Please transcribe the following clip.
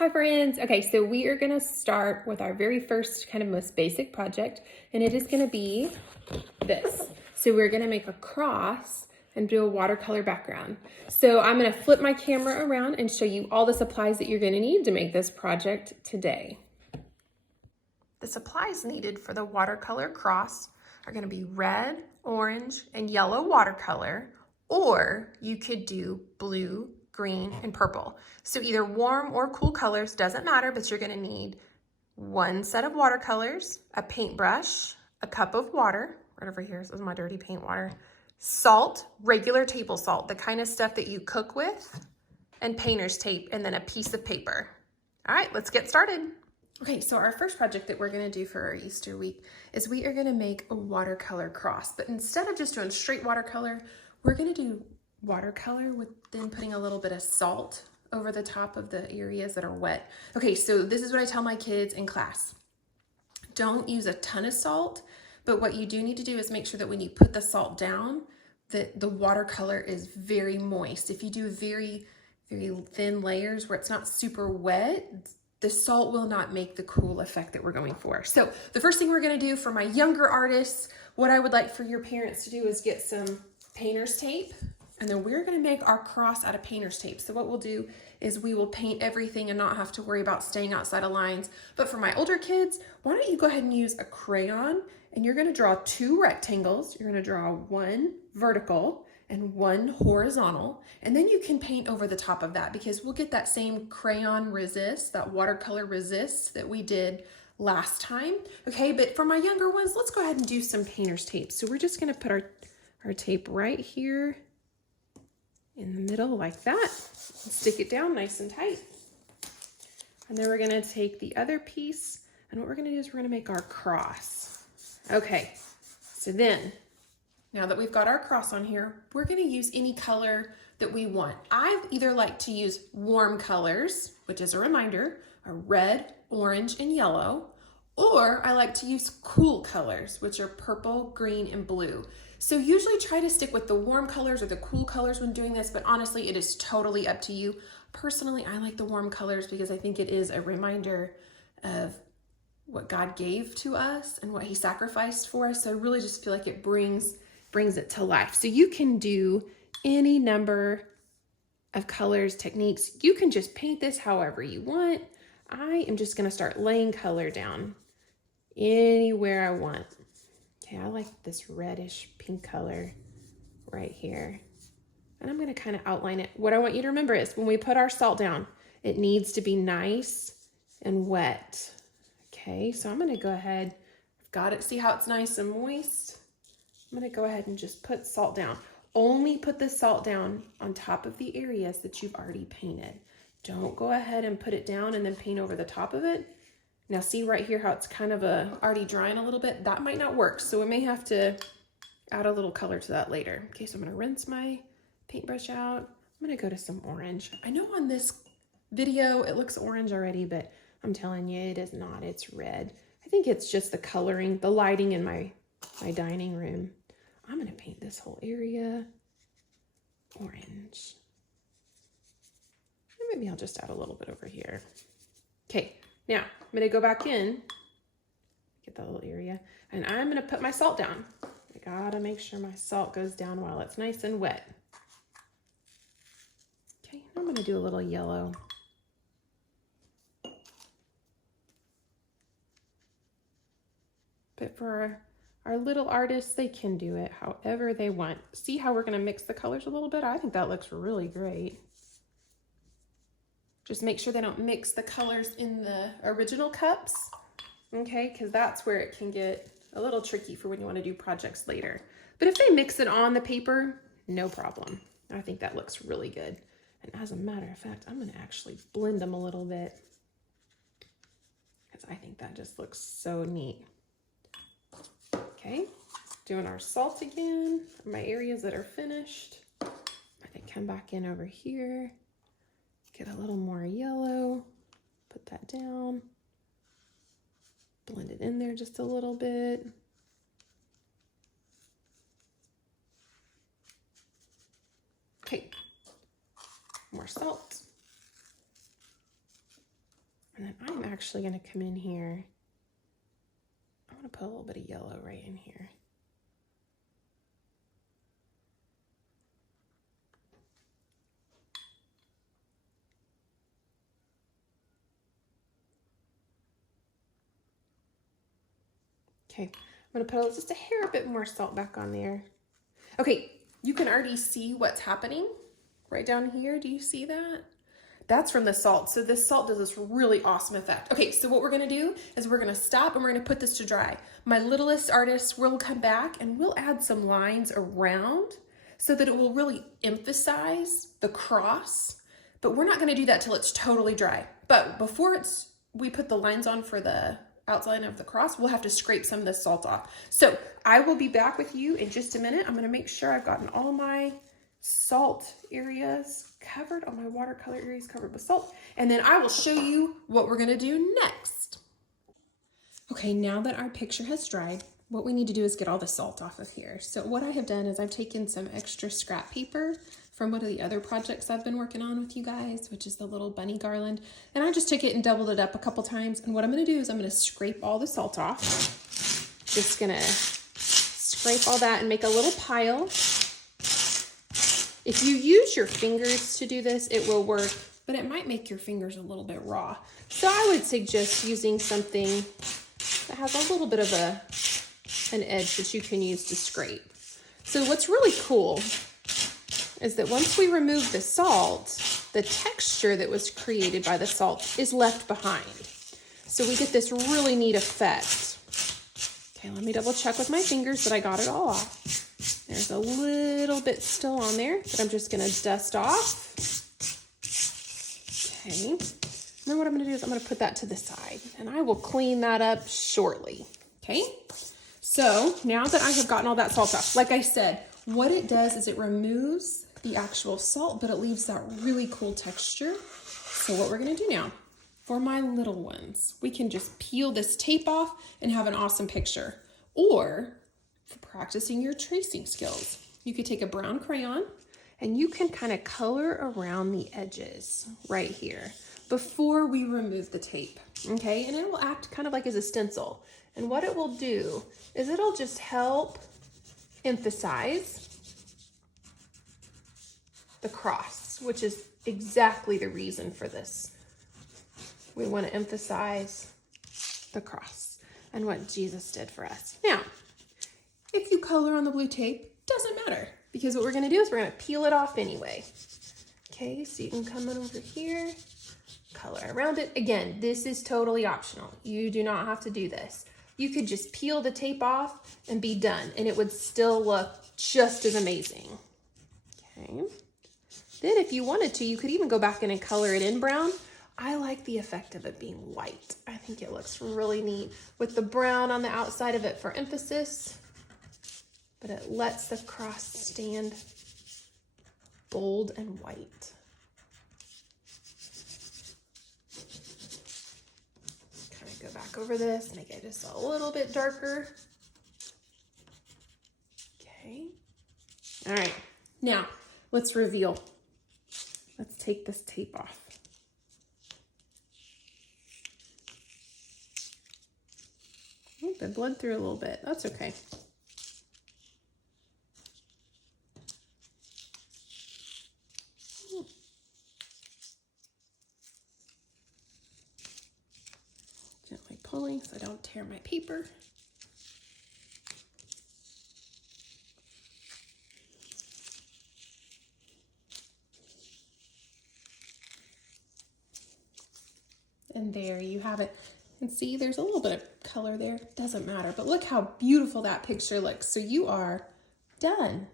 Hi friends. Okay, so we are gonna start with our very first kind of most basic project, and it is gonna be this. So we're gonna make a cross and do a watercolor background. So I'm gonna flip my camera around and show you all the supplies that you're gonna need to make this project today. The supplies needed for the watercolor cross are gonna be red, orange, and yellow watercolor, or you could do blue, green, and purple. So either warm or cool colors, doesn't matter, but you're gonna need one set of watercolors, a paintbrush, a cup of water, right over here, this is my dirty paint water, salt, regular table salt, the kind of stuff that you cook with, and painter's tape, and then a piece of paper. All right, let's get started. Okay, so our first project that we're gonna do for our Easter week is we are gonna make a watercolor cross, but instead of just doing straight watercolor, we're gonna do watercolor with then putting a little bit of salt over the top of the areas that are wet. Okay, so this is what I tell my kids in class. Don't use a ton of salt, but what you do need to do is make sure that when you put the salt down, that the watercolor is very moist. If you do very, very thin layers where it's not super wet, the salt will not make the cool effect that we're going for. So the first thing we're gonna do for my younger artists, what I would like for your parents to do is get some painter's tape, and then we're gonna make our cross out of painter's tape. So what we'll do is we will paint everything and not have to worry about staying outside of lines. But for my older kids, why don't you go ahead and use a crayon, and you're gonna draw two rectangles. You're gonna draw one vertical and one horizontal, and then you can paint over the top of that because we'll get that same crayon resist, that watercolor resist that we did last time. Okay, but for my younger ones, let's go ahead and do some painter's tape. So we're just gonna put our tape right here in the middle like that, and stick it down nice and tight. And then we're gonna take the other piece, and what we're gonna do is we're gonna make our cross. Okay, so then, now that we've got our cross on here, we're gonna use any color that we want. I either like to use warm colors, which is a reminder, are red, orange, and yellow, or I like to use cool colors, which are purple, green, and blue. So usually try to stick with the warm colors or the cool colors when doing this, but honestly, it is totally up to you. Personally, I like the warm colors because I think it is a reminder of what God gave to us and what he sacrificed for us. So I really just feel like it brings it to life. So you can do any number of colors, techniques. You can just paint this however you want. I am just gonna start laying color down anywhere I want. Okay, I like this reddish pink color right here. And I'm gonna kind of outline it. What I want you to remember is when we put our salt down, it needs to be nice and wet. Okay, so I'm gonna go ahead, I've got it, see how it's nice and moist? I'm gonna go ahead and just put salt down. Only put the salt down on top of the areas that you've already painted. Don't go ahead and put it down and then paint over the top of it. Now see right here how it's kind of already drying a little bit? That might not work, so we may have to add a little color to that later. Okay, so I'm gonna rinse my paintbrush out. I'm gonna go to some orange. I know on this video it looks orange already, but I'm telling you it is not, it's red. I think it's just the coloring, the lighting in my dining room. I'm gonna paint this whole area orange. And maybe I'll just add a little bit over here. Okay, now I'm gonna go back in, get that little area, and I'm gonna put my salt down. I gotta make sure my salt goes down while it's nice and wet. Okay, I'm gonna do a little yellow. But for our little artists, they can do it however they want. See how we're gonna mix the colors a little bit? I think that looks really great. Just make sure they don't mix the colors in the original cups, okay? Because that's where it can get a little tricky for when you wanna do projects later. But if they mix it on the paper, no problem. I think that looks really good. And as a matter of fact, I'm gonna actually blend them a little bit because I think that just looks so neat. Okay, doing our salt again for my areas that are finished. I can come back in over here, get a little more yellow, put that down, blend it in there just a little bit. Okay, more salt. And then I'm actually gonna come in here. I wanna put a little bit of yellow right in here. Okay, I'm gonna put just a hair bit more salt back on there. Okay, you can already see what's happening right down here. Do you see that? That's from the salt. So this salt does this really awesome effect. Okay, so what we're gonna do is we're gonna stop and we're gonna put this to dry. My littlest artist will come back and we'll add some lines around so that it will really emphasize the cross, but we're not gonna do that till it's totally dry. But before we put the lines on for the outline of the cross, we'll have to scrape some of the salt off. So I will be back with you in just a minute. I'm gonna make sure I've gotten all my salt areas covered, all my watercolor areas covered with salt, and then I will show you what we're gonna do next. Okay, now that our picture has dried, what we need to do is get all the salt off of here. So what I have done is I've taken some extra scrap paper from one of the other projects I've been working on with you guys, which is the little bunny garland. And I just took it and doubled it up a couple times. And what I'm gonna do is I'm gonna scrape all the salt off. Just gonna scrape all that and make a little pile. If you use your fingers to do this, it will work, but it might make your fingers a little bit raw. So I would suggest using something that has a little bit of an edge that you can use to scrape. So what's really cool is that once we remove the salt, the texture that was created by the salt is left behind. So we get this really neat effect. Okay, let me double check with my fingers that I got it all off. There's a little bit still on there that I'm just gonna dust off. Okay, and then what I'm gonna do is I'm gonna put that to the side and I will clean that up shortly, okay? So now that I have gotten all that salt off, like I said, what it does is it removes the actual salt, but it leaves that really cool texture. So what we're gonna do now, for my little ones, we can just peel this tape off and have an awesome picture. Or for practicing your tracing skills, you could take a brown crayon and you can kind of color around the edges right here before we remove the tape, okay? And it will act kind of like as a stencil. And what it will do is it'll just help emphasize the cross, which is exactly the reason for this. We want to emphasize the cross and what Jesus did for us. Now, if you color on the blue tape, doesn't matter, because what we're going to do is we're going to peel it off anyway. Okay, so you can come on over here, color around it. Again, this is totally optional. You do not have to do this. You could just peel the tape off and be done, and it would still look just as amazing. Okay. Then if you wanted to, you could even go back in and color it in brown. I like the effect of it being white. I think it looks really neat with the brown on the outside of it for emphasis, but it lets the cross stand bold and white. Kind of go back over this, make it just a little bit darker. Okay. All right, now let's reveal. Let's take this tape off. Oh, it bled through a little bit. That's okay. Gently pulling so I don't tear my paper. And there you have it. And see, there's a little bit of color there. Doesn't matter, but look how beautiful that picture looks. So you are done.